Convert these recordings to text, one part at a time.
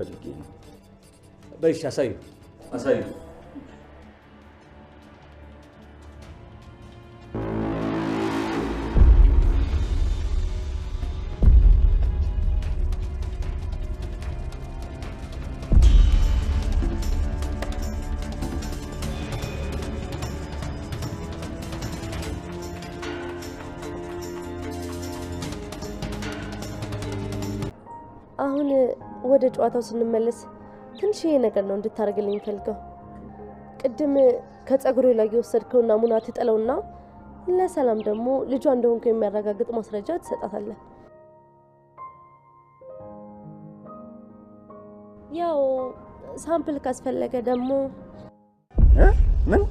ፈልጌ ነው። በይሽ አሳዩ አሳዩ። አሁን ወደ ጨዋታው ስንመለስ ትንሽ ይሄ ነገር ነው እንድታረግልኝ ፈልገው። ቅድም ከጸጉሩ ላይ የወሰድከው ናሙና ትጠለውና ለሰላም ደግሞ ልጇ እንደሆንኩ የሚያረጋግጥ ማስረጃ ትሰጣታለህ። ያው ሳምፕል ካስፈለገ ደግሞ ምን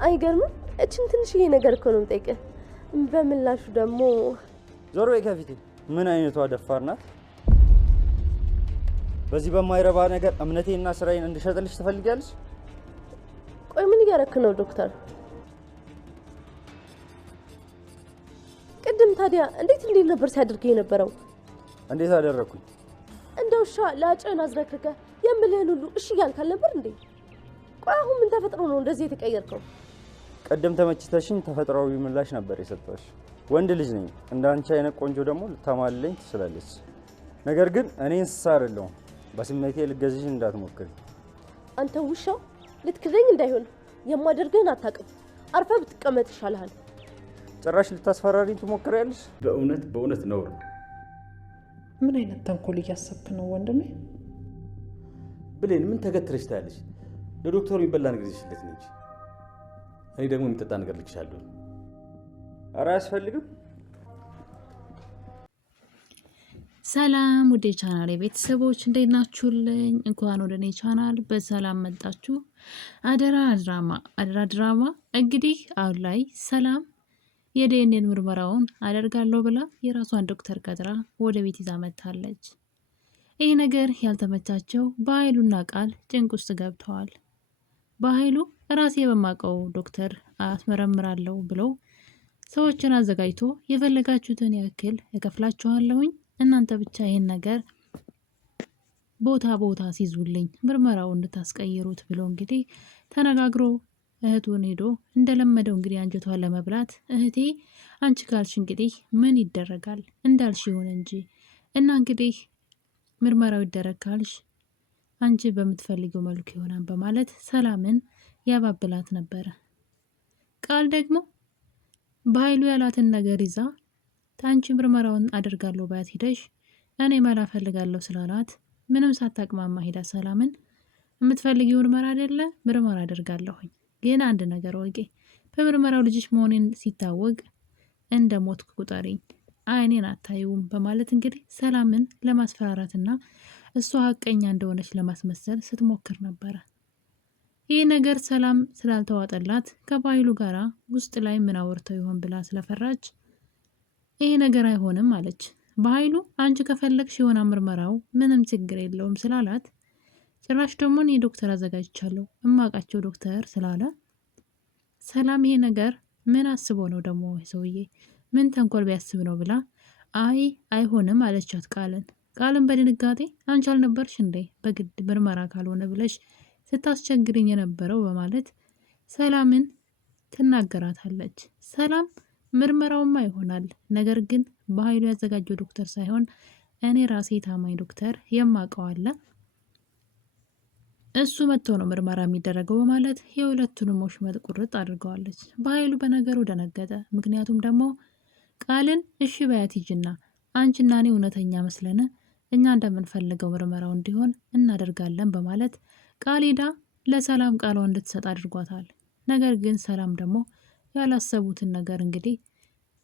አይገርምም? እችን ትንሽ ይሄ ነገር እኮ ነው የምጠይቅህ። በምላሹ ደግሞ ዞር በይ ከፊቴ። ምን አይነቷ ደፋር ናት? በዚህ በማይረባ ነገር እምነቴና ስራዬን እንድሸጥልሽ ትፈልጊያለሽ? ቆይ ምን እያረክ ነው ዶክተር? ቅድም ታዲያ እንዴት ነበር ሲያደርግ የነበረው? እንዴት አደረኩኝ? እንደው ሻ ላጭን አዝረክርከ የምልህን ሁሉ እሺ እያልክ አልነበር እንዴ? ቆይ አሁን ምን ተፈጥሮ ነው እንደዚህ የተቀየርከው? ቀደም ተመችተሽኝ ተፈጥሯዊ ምላሽ ነበር የሰጠሁሽ። ወንድ ልጅ ነኝ። እንዳንቺ አይነት ቆንጆ ደግሞ ልታማልለኝ ትችላለች። ነገር ግን እኔ እንስሳ አይደለሁም። በስሜቴ ልገዝሽ እንዳትሞክሪ። አንተ ውሻው ልትክደኝ እንዳይሆን የማደርግህን አታውቅም። አርፈ ብትቀመጥ ይሻልሃል። ጭራሽ ልታስፈራሪኝ ትሞክሪያለሽ? በእውነት ነውር። ምን አይነት ተንኮል እያሰብክ ነው ወንድሜ? ብሌን ምን ተገትረሽ ታያለሽ? ለዶክተሩ የሚበላ ነገር ይሽለት እንጂ እኔ ደግሞ የሚጠጣ ነገር ልክሻለሁ። ኧረ አያስፈልግም። ሰላም ወደ ቻናል ቤተሰቦች እንዴት ናችሁልኝ? እንኳን ወደ እኔ ቻናል በሰላም መጣችሁ። አደራ ድራማ እንግዲህ አሁን ላይ ሰላም የዲኤንኤ ምርመራውን አደርጋለሁ ብላ የራሷን ዶክተር ቀጥራ ወደ ቤት ይዛ መጥታለች። ይህ ነገር ያልተመቻቸው በኃይሉና ቃል ጭንቅ ውስጥ ገብተዋል። በኃይሉ ራሴ በማውቀው ዶክተር አስመረምራለሁ ብሎ ሰዎችን አዘጋጅቶ የፈለጋችሁትን ያክል እከፍላችኋለሁኝ እናንተ ብቻ ይሄን ነገር ቦታ ሲዙልኝ ምርመራው እንድታስቀይሩት ብሎ እንግዲህ ተነጋግሮ እህቱን ሄዶ እንደለመደው እንግዲህ አንጀቷን ለመብላት እህቴ አንቺ ካልሽ እንግዲህ ምን ይደረጋል እንዳልሽ ይሁን እንጂ እና እንግዲህ ምርመራው ይደረግ ካልሽ አንቺ በምትፈልጊው መልኩ ይሆናል በማለት ሰላምን ያባብላት ነበረ። ቃል ደግሞ በኃይሉ ያላትን ነገር ይዛ ታንቺ ምርመራውን አደርጋለሁ ባያት ሄደሽ እኔ መላ ፈልጋለሁ ስላላት ምንም ሳታቅማማ ሄዳ ሰላምን የምትፈልጊው ምርመራ አይደለ ምርመራ አደርጋለሁኝ ግን አንድ ነገር ወቄ በምርመራው ልጅሽ መሆኔን ሲታወቅ እንደ ሞትኩ ቁጠሪኝ አይኔን አታዩም በማለት እንግዲህ ሰላምን ለማስፈራራትና እሷ ሀቀኛ እንደሆነች ለማስመሰል ስትሞክር ነበረ። ይህ ነገር ሰላም ስላልተዋጠላት ከባይሉ ጋራ ውስጥ ላይ ምን አወርተው ይሆን ብላ ስለፈራች ይሄ ነገር አይሆንም አለች። በኃይሉ አንቺ ከፈለግሽ የሆነ ምርመራው ምንም ችግር የለውም ስላላት ጭራሽ ደግሞ እኔ ዶክተር አዘጋጅቻለሁ እማቃቸው ዶክተር ስላለ ሰላም ይሄ ነገር ምን አስቦ ነው ደግሞ ሰውዬ ምን ተንኮል ቢያስብ ነው ብላ አይሆንም አለቻት። ቃልን በድንጋጤ አንቺ አልነበርሽ እንዴ በግድ ምርመራ ካልሆነ ብለሽ ስታስቸግርኝ የነበረው በማለት ሰላምን ትናገራታለች። ሰላም ምርመራውማ ይሆናል ነገር ግን በኃይሉ ያዘጋጀው ዶክተር ሳይሆን እኔ ራሴ ታማኝ ዶክተር የማውቀው አለ እሱ መጥቶ ነው ምርመራ የሚደረገው በማለት የሁለቱንም ወሽመጥ ቁርጥ አድርገዋለች። በኃይሉ በነገሩ ደነገጠ። ምክንያቱም ደግሞ ቃልን እሺ በያት ሂጂና አንቺና እኔ እውነተኛ መስለን እኛ እንደምንፈልገው ምርመራው እንዲሆን እናደርጋለን በማለት ቃል ሄዳ ለሰላም ቃሏ እንድትሰጥ አድርጓታል። ነገር ግን ሰላም ደግሞ ያላሰቡትን ነገር እንግዲህ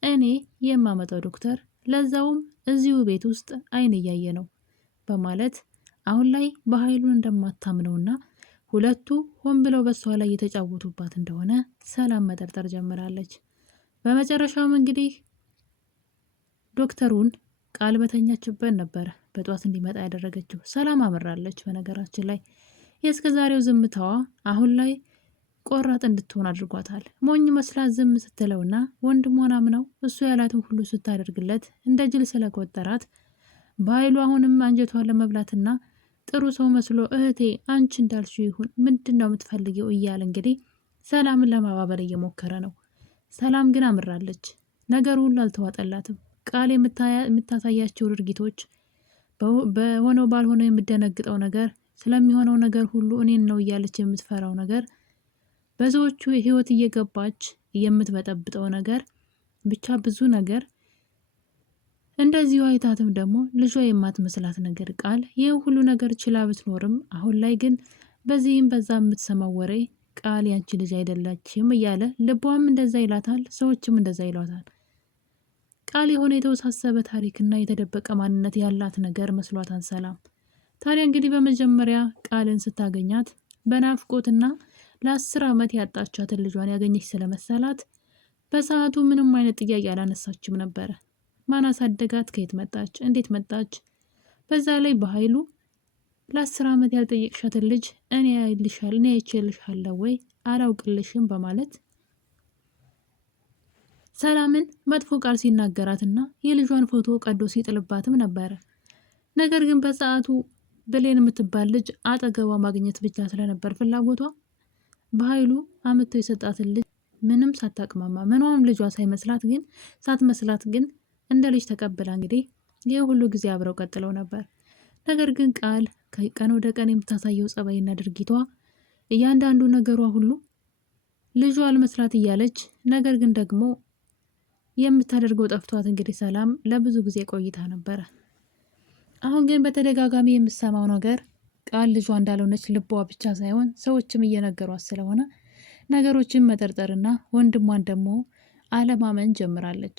እኔ የማመጣው ዶክተር ለዛውም እዚሁ ቤት ውስጥ አይን እያየ ነው በማለት አሁን ላይ በኃይሉን እንደማታምነውና ሁለቱ ሆን ብለው በሷ ላይ የተጫወቱባት እንደሆነ ሰላም መጠርጠር ጀምራለች። በመጨረሻም እንግዲህ ዶክተሩን ቃል በተኛችበት ነበር በጧት እንዲመጣ ያደረገችው። ሰላም አመራለች። በነገራችን ላይ የእስከዛሬው ዝምታዋ አሁን ላይ ቆራጥ እንድትሆን አድርጓታል። ሞኝ መስላት ዝም ስትለውና ወንድሟን አምነው እሱ ያላትን ሁሉ ስታደርግለት እንደ ጅል ስለቆጠራት በኃይሉ አሁንም አንጀቷን ለመብላትና ጥሩ ሰው መስሎ እህቴ አንቺ እንዳልሽው ይሁን ምንድን ነው የምትፈልጊው እያለ እንግዲህ ሰላምን ለማባበል እየሞከረ ነው። ሰላም ግን አምራለች። ነገሩ ሁሉ አልተዋጠላትም። ቃል የምታሳያቸው ድርጊቶች፣ በሆነው ባልሆነው የምደነግጠው ነገር፣ ስለሚሆነው ነገር ሁሉ እኔን ነው እያለች የምትፈራው ነገር፣ ብዙዎቹ ህይወት እየገባች የምትበጠብጠው ነገር፣ ብቻ ብዙ ነገር እንደዚሁ አይታትም ደግሞ ልጇ የማትመስላት ነገር ቃል ይህ ሁሉ ነገር ችላ ብትኖርም አሁን ላይ ግን በዚህም በዛ የምትሰማው ወሬ ቃል ያንቺ ልጅ አይደለችም እያለ ልቧም እንደዛ ይላታል፣ ሰዎችም እንደዛ ይሏታል። ቃል የሆነ የተወሳሰበ ታሪክና የተደበቀ ማንነት ያላት ነገር መስሏታል ሰላም። ታዲያ እንግዲህ በመጀመሪያ ቃልን ስታገኛት በናፍቆትና ለ10 ዓመት ያጣቻትን ልጇን ያገኘች ስለመሰላት በሰዓቱ ምንም አይነት ጥያቄ አላነሳችም ነበረ። ማን አሳደጋት? ከየት መጣች? እንዴት መጣች? በዛ ላይ በኃይሉ ለ10 ዓመት ያልጠየቅሻትን ልጅ እኔ አይቼልሻለሁ ወይ አላውቅልሽም በማለት ሰላምን መጥፎ ቃል ሲናገራትና የልጇን ፎቶ ቀዶ ሲጥልባትም ነበረ። ነገር ግን በሰዓቱ ብሌን የምትባል ልጅ አጠገቧ ማግኘት ብቻ ስለነበር ፍላጎቷ በኃይሉ አመቶ የሰጣትን ልጅ ምንም ሳታቅማማ ምንም ልጇ ሳትመስላት ግን እንደ ልጅ ተቀብላ እንግዲህ ይህ ሁሉ ጊዜ አብረው ቀጥለው ነበር። ነገር ግን ቃል ከቀን ወደ ቀን የምታሳየው ጸባይና ድርጊቷ እያንዳንዱ ነገሯ ሁሉ ልጇ አልመስላት እያለች ነገር ግን ደግሞ የምታደርገው ጠፍቷት እንግዲህ ሰላም ለብዙ ጊዜ ቆይታ ነበረ። አሁን ግን በተደጋጋሚ የምሰማው ነገር ቃል ልጇ እንዳልሆነች ልቧ ብቻ ሳይሆን ሰዎችም እየነገሯት ስለሆነ ነገሮችን መጠርጠርና ወንድሟን ደግሞ አለማመን ጀምራለች።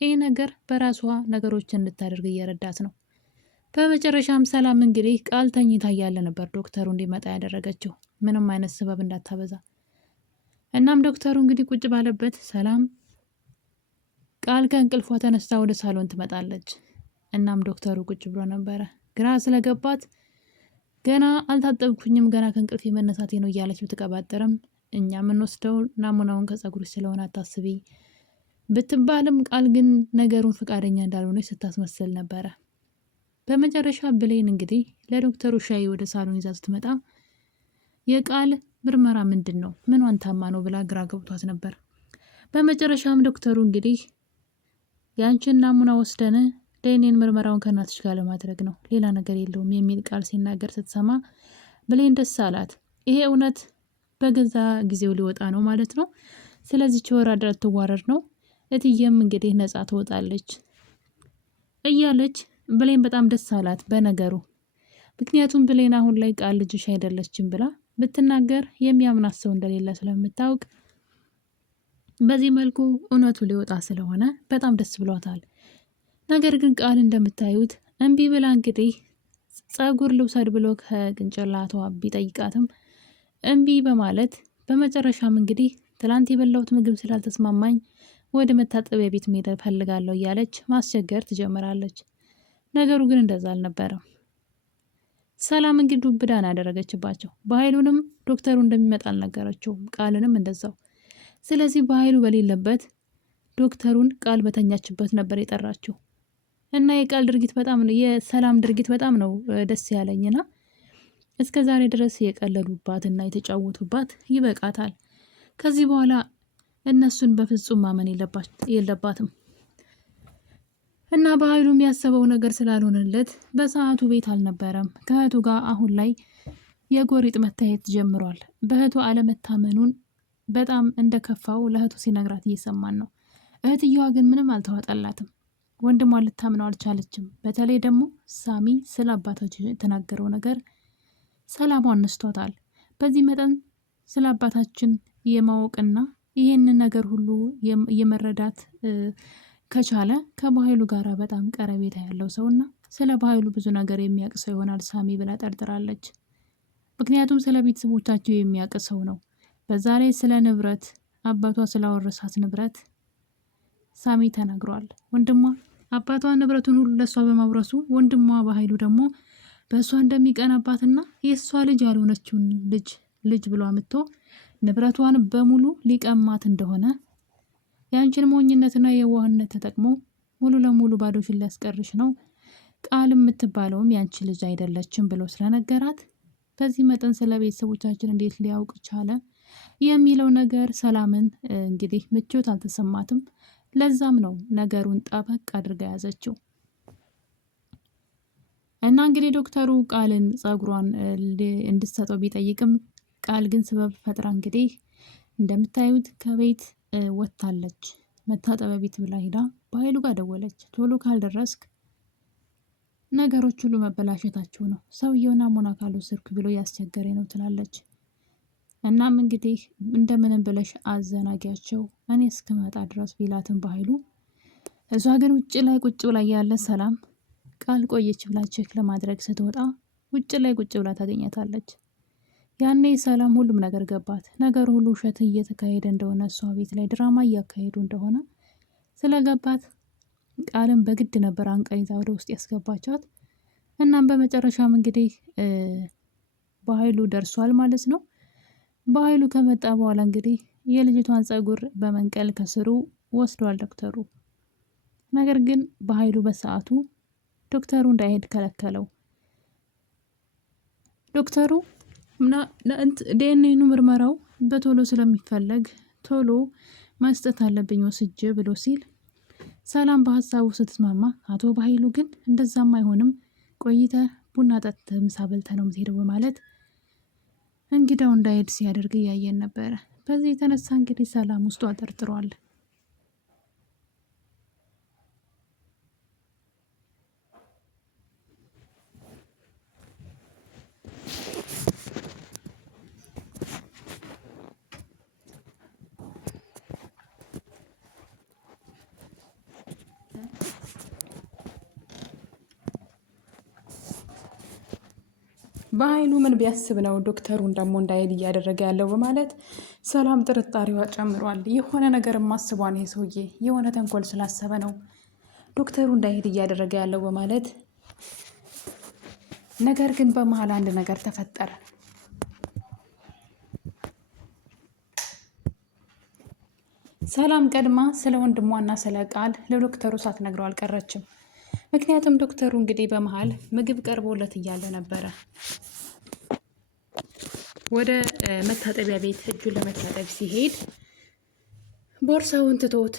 ይህ ነገር በራሷ ነገሮችን እንድታደርግ እየረዳት ነው። በመጨረሻም ሰላም እንግዲህ ቃል ተኝታ እያለ ነበር ዶክተሩ እንዲመጣ ያደረገችው ምንም አይነት ስበብ እንዳታበዛ። እናም ዶክተሩ እንግዲህ ቁጭ ባለበት ሰላም ቃል ከእንቅልፏ ተነስታ ወደ ሳሎን ትመጣለች። እናም ዶክተሩ ቁጭ ብሎ ነበረ። ግራ ስለገባት ገና አልታጠብኩኝም ገና ከእንቅልፍ መነሳቴ ነው እያለች ብትቀባጠርም እኛ የምንወስደው ናሙናውን ከጸጉርሽ ስለሆነ አታስቢ ብትባልም ቃል ግን ነገሩን ፈቃደኛ እንዳልሆነች ስታስመስል ነበረ። በመጨረሻ ብሌን እንግዲህ ለዶክተሩ ሻይ ወደ ሳሎን ይዛ ስትመጣ የቃል ምርመራ ምንድን ነው ምኗን ታማ ነው ብላ ግራ ገብቷት ነበር። በመጨረሻም ዶክተሩ እንግዲህ ያንቺን ናሙና ወስደን ዴኔን ምርመራውን ከእናትሽ ጋር ለማድረግ ነው ሌላ ነገር የለውም የሚል ቃል ሲናገር ስትሰማ ብሌን ደስ አላት። ይሄ እውነት በገዛ ጊዜው ሊወጣ ነው ማለት ነው። ስለዚህ ወራዳ ትዋረድ ነው እትዬም እንግዲህ ነጻ ትወጣለች እያለች ብሌን በጣም ደስ አላት በነገሩ። ምክንያቱም ብሌን አሁን ላይ ቃል ልጅሽ አይደለችም ብላ ብትናገር የሚያምናት ሰው እንደሌለ ስለምታውቅ በዚህ መልኩ እውነቱ ሊወጣ ስለሆነ በጣም ደስ ብሏታል። ነገር ግን ቃል እንደምታዩት እምቢ ብላ እንግዲህ ጸጉር ልውሰድ ብሎ ከቅንጭላቷ ቢጠይቃትም እምቢ በማለት በመጨረሻም እንግዲህ ትላንት የበላሁት ምግብ ስላልተስማማኝ ወደ መታጠቢያ ቤት መሄድ እፈልጋለሁ እያለች ማስቸገር ትጀምራለች። ነገሩ ግን እንደዛ አልነበረም። ሰላም እንግዲህ ዱብዳን ያደረገችባቸው በኃይሉንም ዶክተሩ እንደሚመጣ አልነገረችውም፣ ቃልንም እንደዛው። ስለዚህ በኃይሉ በሌለበት ዶክተሩን ቃል በተኛችበት ነበር የጠራችው እና የቃል ድርጊት በጣም ነው የሰላም ድርጊት በጣም ነው ደስ ያለኝና እስከ ዛሬ ድረስ የቀለዱባትና የተጫወቱባት ይበቃታል። ከዚህ በኋላ እነሱን በፍጹም ማመን የለባትም እና በኃይሉ የሚያሰበው ነገር ስላልሆነለት በሰዓቱ ቤት አልነበረም ከእህቱ ጋር። አሁን ላይ የጎሪጥ መታየት ጀምሯል። በእህቱ አለመታመኑን በጣም እንደከፋው ለእህቱ ሲነግራት እየሰማን ነው። እህትየዋ ግን ምንም አልተዋጠላትም። ወንድሟን ልታምነው አልቻለችም። በተለይ ደግሞ ሳሚ ስለ አባታቸው የተናገረው ነገር ሰላሟን ነስቷታል። በዚህ መጠን ስለ አባታችን የማወቅና ይህንን ነገር ሁሉ የመረዳት ከቻለ ከባህሉ ጋር በጣም ቀረቤታ ያለው ሰውና ስለ ባህሉ ብዙ ነገር የሚያውቅ ሰው ይሆናል ሳሚ ብላ ጠርጥራለች። ምክንያቱም ስለ ቤተሰቦቻቸው የሚያውቅ ሰው ነው። በዛ ላይ ስለ ንብረት አባቷ ስላወረሳት ንብረት ሳሚ ተናግሯል። ወንድሟ አባቷ ንብረቱን ሁሉ ለሷ በማውረሱ ወንድሟ በኃይሉ ደግሞ በእሷ እንደሚቀናባትና የእሷ ልጅ ያልሆነችውን ልጅ ብሎ አምጥቶ ንብረቷን በሙሉ ሊቀማት እንደሆነ ያንቺን ሞኝነትና የዋህነት ተጠቅሞ ሙሉ ለሙሉ ባዶሽን ሊያስቀርሽ ነው። ቃል የምትባለውም ያንቺ ልጅ አይደለችም ብሎ ስለነገራት በዚህ መጠን ስለ ቤተሰቦቻችን እንዴት ሊያውቅ ቻለ የሚለው ነገር ሰላምን እንግዲህ ምቾት አልተሰማትም። ለዛም ነው ነገሩን ጠበቅ አድርጋ ያዘችው። እና እንግዲህ ዶክተሩ ቃልን ጸጉሯን እንድትሰጠው ቢጠይቅም ቃል ግን ስበብ ፈጥራ እንግዲህ እንደምታዩት ከቤት ወጥታለች። መታጠቢያ ቤት ብላ ሄዳ በኃይሉ ጋር ደወለች። ቶሎ ካልደረስክ ነገሮች ሁሉ መበላሸታቸው ነው፣ ሰውየውና ናሙና ካልወሰድክ ብሎ ያስቸገረ ነው ትላለች። እናም እንግዲህ እንደምንም ብለሽ አዘናጊያቸው እኔ እስክመጣ ድረስ ቢላትን በኃይሉ እሷ ግን ውጭ ላይ ቁጭ ብላ ያለ ሰላም ቃል ቆየች ብላ ቼክ ለማድረግ ስትወጣ ውጭ ላይ ቁጭ ብላ ታገኛታለች። ያኔ ሰላም ሁሉም ነገር ገባት። ነገር ሁሉ ውሸት እየተካሄደ እንደሆነ እሷ ቤት ላይ ድራማ እያካሄዱ እንደሆነ ስለገባት ቃልም በግድ ነበር አንቃ ይዛ ወደ ውስጥ ያስገባቻት። እናም በመጨረሻም እንግዲህ በኃይሉ ደርሷል ማለት ነው። በኃይሉ ከመጣ በኋላ እንግዲህ የልጅቷን ጸጉር በመንቀል ከስሩ ወስዷል ዶክተሩ። ነገር ግን በኃይሉ በሰዓቱ ዶክተሩ እንዳይሄድ ከለከለው። ዶክተሩ ዲኤንኤኑ ምርመራው በቶሎ ስለሚፈለግ ቶሎ መስጠት አለብኝ ወስጄ ብሎ ሲል ሰላም በሀሳቡ ስትስማማ፣ አቶ በኃይሉ ግን እንደዛም አይሆንም ቆይተ ቡና ጠጥተህ ምሳ በልተህ ነው የምትሄደው በማለት እንግዳው እንዳይሄድ ሲያደርግ እያየን ነበረ። በዚህ የተነሳ እንግዲህ ሰላም ውስጡ አጠርጥሯል። በኃይሉ ምን ቢያስብ ነው ዶክተሩን ደግሞ እንዳይሄድ እያደረገ ያለው በማለት ሰላም ጥርጣሬዋ ጨምሯል። የሆነ ነገር ማስቧን ይሄ ሰውዬ የሆነ ተንኮል ስላሰበ ነው ዶክተሩ እንዳይሄድ እያደረገ ያለው በማለት ነገር ግን በመሀል አንድ ነገር ተፈጠረ። ሰላም ቀድማ ስለ ወንድሟና ስለ ቃል ለዶክተሩ ሳትነግረው አልቀረችም። ምክንያቱም ዶክተሩ እንግዲህ በመሀል ምግብ ቀርቦለት እያለ ነበረ ወደ መታጠቢያ ቤት እጁን ለመታጠብ ሲሄድ ቦርሳውን ትቶት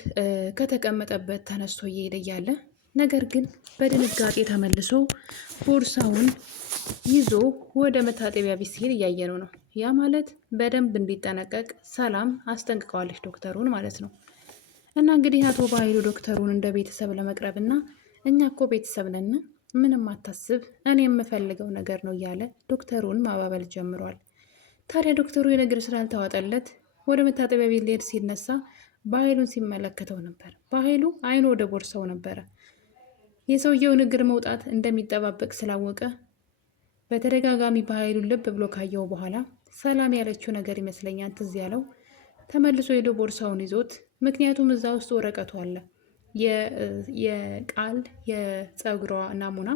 ከተቀመጠበት ተነስቶ እየሄደ እያለ ነገር ግን በድንጋጤ ተመልሶ ቦርሳውን ይዞ ወደ መታጠቢያ ቤት ሲሄድ እያየነው ነው። ያ ማለት በደንብ እንዲጠነቀቅ ሰላም አስጠንቅቀዋለች ዶክተሩን ማለት ነው። እና እንግዲህ አቶ በኃይሉ ዶክተሩን እንደ ቤተሰብ ለመቅረብ እና እኛ እኮ ቤተሰብ ነን፣ ምንም አታስብ፣ እኔ የምፈልገው ነገር ነው እያለ ዶክተሩን ማባበል ጀምሯል። ታዲያ ዶክተሩ የነገር ስላልተዋጠለት ወደ መታጠቢያ ቤት ሊሄድ ሲነሳ በኃይሉን ሲመለከተው ነበር። በኃይሉ አይኑ ወደ ቦርሳው ነበረ። የሰውየውን እግር መውጣት እንደሚጠባበቅ ስላወቀ በተደጋጋሚ በኃይሉ ልብ ብሎ ካየው በኋላ ሰላም ያለችው ነገር ይመስለኛል ትዝ ያለው። ተመልሶ ሄዶ ቦርሳውን ይዞት፣ ምክንያቱም እዛ ውስጥ ወረቀቱ አለ፣ የቃል የጸጉሯ ናሙና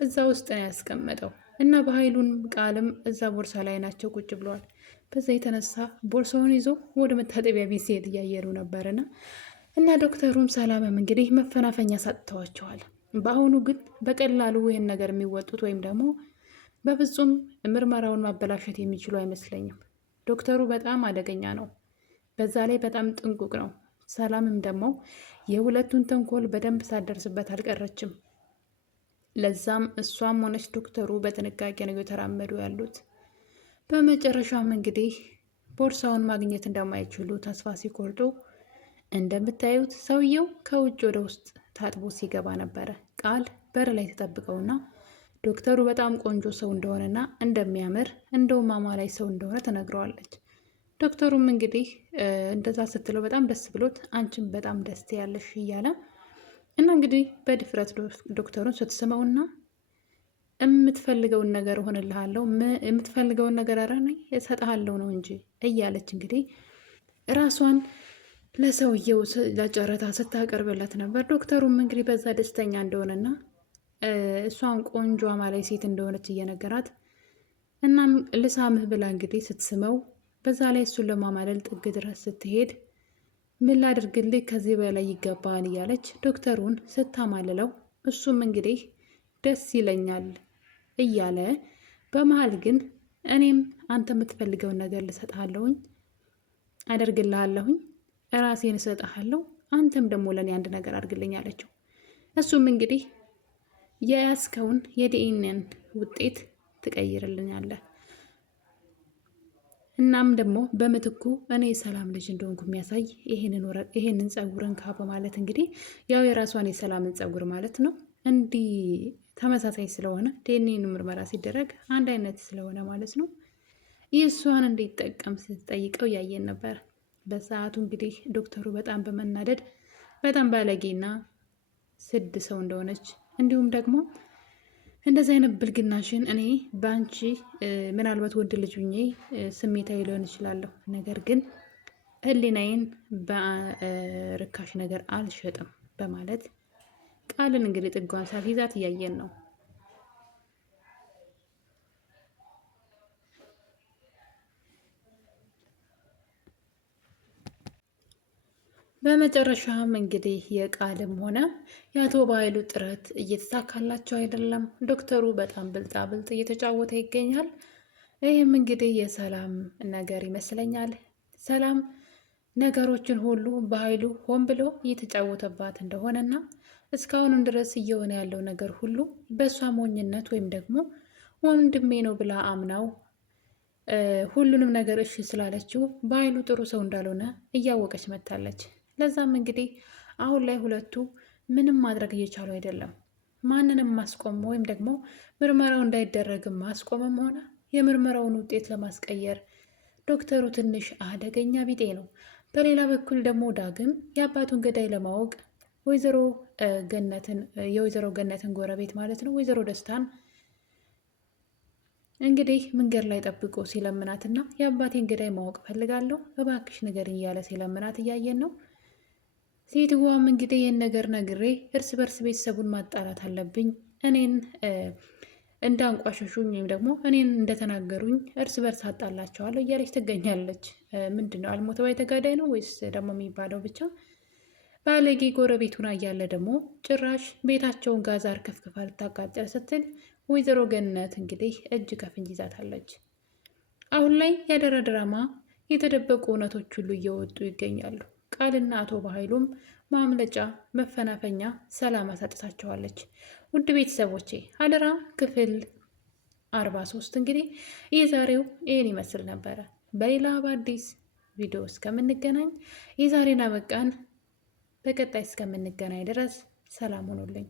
እዛ ውስጥ ነው ያስቀመጠው እና በኃይሉን ቃልም እዛ ቦርሳ ላይ ናቸው ቁጭ ብለዋል። በዛ የተነሳ ቦርሳውን ይዞ ወደ መታጠቢያ ቤት ሲሄድ እያየሩ ነበርና እና ዶክተሩም ሰላምም እንግዲህ መፈናፈኛ ሳጥተዋቸዋል። በአሁኑ ግን በቀላሉ ይህን ነገር የሚወጡት ወይም ደግሞ በፍጹም ምርመራውን ማበላሸት የሚችሉ አይመስለኝም። ዶክተሩ በጣም አደገኛ ነው፣ በዛ ላይ በጣም ጥንቁቅ ነው። ሰላምም ደግሞ የሁለቱን ተንኮል በደንብ ሳደርስበት አልቀረችም። ለዛም እሷም ሆነች ዶክተሩ በጥንቃቄ ነው የተራመዱ ያሉት። በመጨረሻም እንግዲህ ቦርሳውን ማግኘት እንደማይችሉ ተስፋ ሲቆርጡ እንደምታዩት ሰውየው ከውጭ ወደ ውስጥ ታጥቦ ሲገባ ነበረ። ቃል በር ላይ ተጠብቀውና ዶክተሩ በጣም ቆንጆ ሰው እንደሆነና እንደሚያምር እንደውም አማላይ ሰው እንደሆነ ተነግረዋለች። ዶክተሩም እንግዲህ እንደዛ ስትለው በጣም ደስ ብሎት አንቺም በጣም ደስ ያለሽ እያለ እና እንግዲህ በድፍረት ዶክተሩን ስትስመውና የምትፈልገውን ነገር እሆንልሃለሁ፣ የምትፈልገውን ነገር ኧረ እኔ እሰጥሃለሁ ነው እንጂ እያለች እንግዲህ ራሷን ለሰውየው ለጨረታ ስታቀርብለት ነበር። ዶክተሩም እንግዲህ በዛ ደስተኛ እንደሆነና እሷን ቆንጆ አማላይ ሴት እንደሆነች እየነገራት እናም ልሳምህ ብላ እንግዲህ ስትስመው በዛ ላይ እሱን ለማማለል ጥግ ድረስ ስትሄድ ምን ላድርግልህ ከዚህ በላይ ይገባል እያለች ዶክተሩን ስታማልለው እሱም እንግዲህ ደስ ይለኛል እያለ በመሀል ግን እኔም አንተ የምትፈልገውን ነገር ልሰጥሃለሁኝ፣ አደርግልሃለሁኝ፣ ራሴን እሰጥሃለሁ፣ አንተም ደግሞ ለእኔ አንድ ነገር አድርግልኝ አለችው። እሱም እንግዲህ የያዝከውን የዲኤንኤን ውጤት ትቀይርልኛለህ፣ እናም ደግሞ በምትኩ እኔ የሰላም ልጅ እንደሆንኩ የሚያሳይ ይሄንን ጸጉርን ካ በማለት እንግዲህ ያው የራሷን የሰላምን ጸጉር ማለት ነው እንዲህ ተመሳሳይ ስለሆነ ዲኤንኤን ምርመራ ሲደረግ አንድ አይነት ስለሆነ ማለት ነው የእሷን እንዲጠቀም ስትጠይቀው ያየን ነበር። በሰዓቱ እንግዲህ ዶክተሩ በጣም በመናደድ በጣም ባለጌና ስድ ሰው እንደሆነች እንዲሁም ደግሞ እንደዚህ አይነት ብልግናሽን እኔ በአንቺ ምናልባት ወንድ ልጅ ሁኜ ስሜታዊ ሊሆን እችላለሁ፣ ነገር ግን ሕሊናዬን በርካሽ ነገር አልሸጥም በማለት ቃልን እንግዲህ ጥጓን ሳትይዛት እያየን ነው። በመጨረሻም እንግዲህ የቃልም ሆነ የአቶ በኃይሉ ጥረት እየተሳካላቸው አይደለም። ዶክተሩ በጣም ብልጣ ብልጥ እየተጫወተ ይገኛል። ይህም እንግዲህ የሰላም ነገር ይመስለኛል። ሰላም ነገሮችን ሁሉ በኃይሉ ሆን ብሎ እየተጫወተባት እንደሆነና እስካሁንም ድረስ እየሆነ ያለው ነገር ሁሉ በእሷ ሞኝነት ወይም ደግሞ ወንድሜ ነው ብላ አምናው ሁሉንም ነገር እሺ ስላለችው በኃይሉ ጥሩ ሰው እንዳልሆነ እያወቀች መጥታለች። ለዛም እንግዲህ አሁን ላይ ሁለቱ ምንም ማድረግ እየቻሉ አይደለም። ማንንም ማስቆም ወይም ደግሞ ምርመራው እንዳይደረግም ማስቆምም ሆነ የምርመራውን ውጤት ለማስቀየር ዶክተሩ ትንሽ አደገኛ ቢጤ ነው። በሌላ በኩል ደግሞ ዳግም የአባቱን ገዳይ ለማወቅ የወይዘሮ ገነትን ጎረቤት ማለት ነው ወይዘሮ ደስታን እንግዲህ መንገድ ላይ ጠብቆ ሲለምናትና የአባቴን ገዳይ ማወቅ ፈልጋለሁ እባክሽ ንገሪኝ እያለ ሲለምናት እያየን ነው። ሴትዋም እንግዲህ ይህን ነገር ነግሬ እርስ በርስ ቤተሰቡን ማጣላት አለብኝ፣ እኔን እንዳንቋሸሹኝ ወይም ደግሞ እኔን እንደተናገሩኝ እርስ በርስ አጣላቸዋለሁ እያለች ትገኛለች። ምንድን ነው አልሞተ ባይ ተጋዳይ ነው ወይስ ደግሞ የሚባለው? ብቻ ባለጌ ጎረቤቱን እያለ ደግሞ ጭራሽ ቤታቸውን ጋዛ አርከፍክፋ ልታቃጠል ስትል ወይዘሮ ገነት እንግዲህ እጅ ከፍንጅ ይዛታለች። አሁን ላይ ያደረ ድራማ የተደበቁ እውነቶች ሁሉ እየወጡ ይገኛሉ። ቃልና አቶ በኃይሉም ማምለጫ መፈናፈኛ ሰላም አሳጥታቸዋለች። ውድ ቤተሰቦቼ አደራ ክፍል 43 እንግዲህ የዛሬው ይህን ይመስል ነበረ። በሌላ በአዲስ ቪዲዮ እስከምንገናኝ የዛሬን አበቃን። በቀጣይ እስከምንገናኝ ድረስ ሰላም ሆኖልኝ